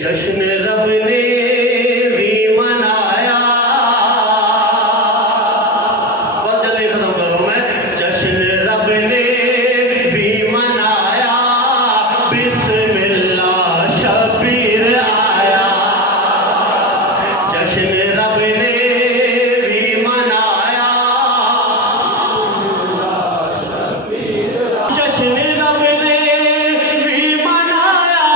जश्न रब ने भी मनाया। बस जल्दी खत्म करो मैं। जश्न रब ने भी मनाया, बिस्मिल्लाह शबीर आया। जश्न रब ने भी मनाया, जश्न रब ने भी मनाया,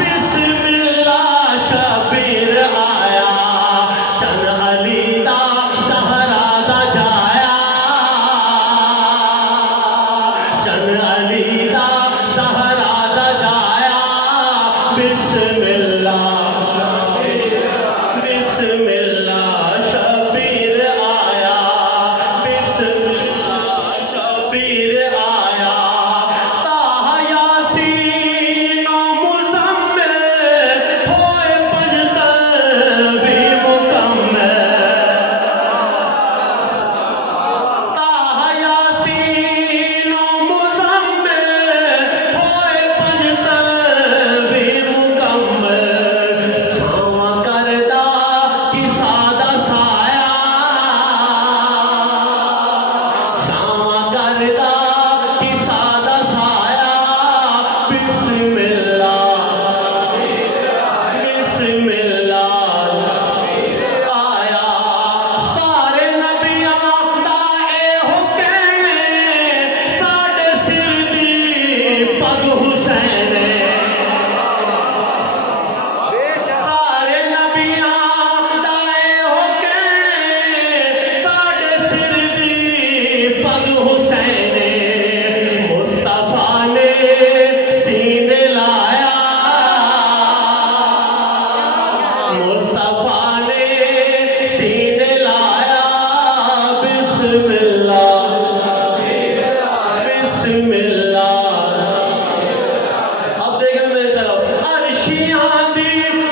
बिस्मिल्लाह शबीर आया। चन अली दा सहरा दा जाया, चन अली दा सहरा दा जाया। बिस्मिल्लाह बिस्मिल्लाह शबीर आया, बिस्मिल्लाह शबीर आया। ताहा यासीन मुज़म्मिल होए पंजतल भी मुकम्मल। ताहा यासीन मुज़म्मिल होए पंजतल भी मुकम्मल। छावा करदा किसा दा साया, छावा करदा किसा दा साया। बिस्मिल्लाह बिस्मिल्लाह आया। सारे नबियां दा एहो कहने, साडे सिर दी पग हुसैन। सारे नबियां दा एहो कहने, साडे सिर दी पग हुसैन। मुस्तफा ने सीने लाया, मुस्तफा ने सीने लाया। बिस्मिल्लाह बिस्मिल्लाह। अब देखो मेरी तरफ। अर्शियां दी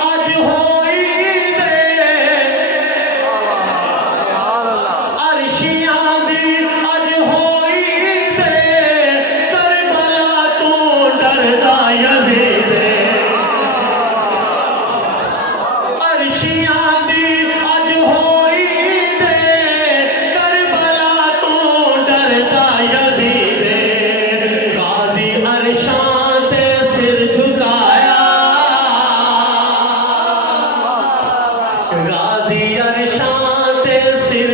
अज होई दे, अर्शियां दी अज होई दे। करबला तू डरदा यजीद। अर्शियां दी अज होई दे, करबला तू डरदा यजीद। गाजी अरशां ते सिर झुकाया, गाजी अरशां ते सिर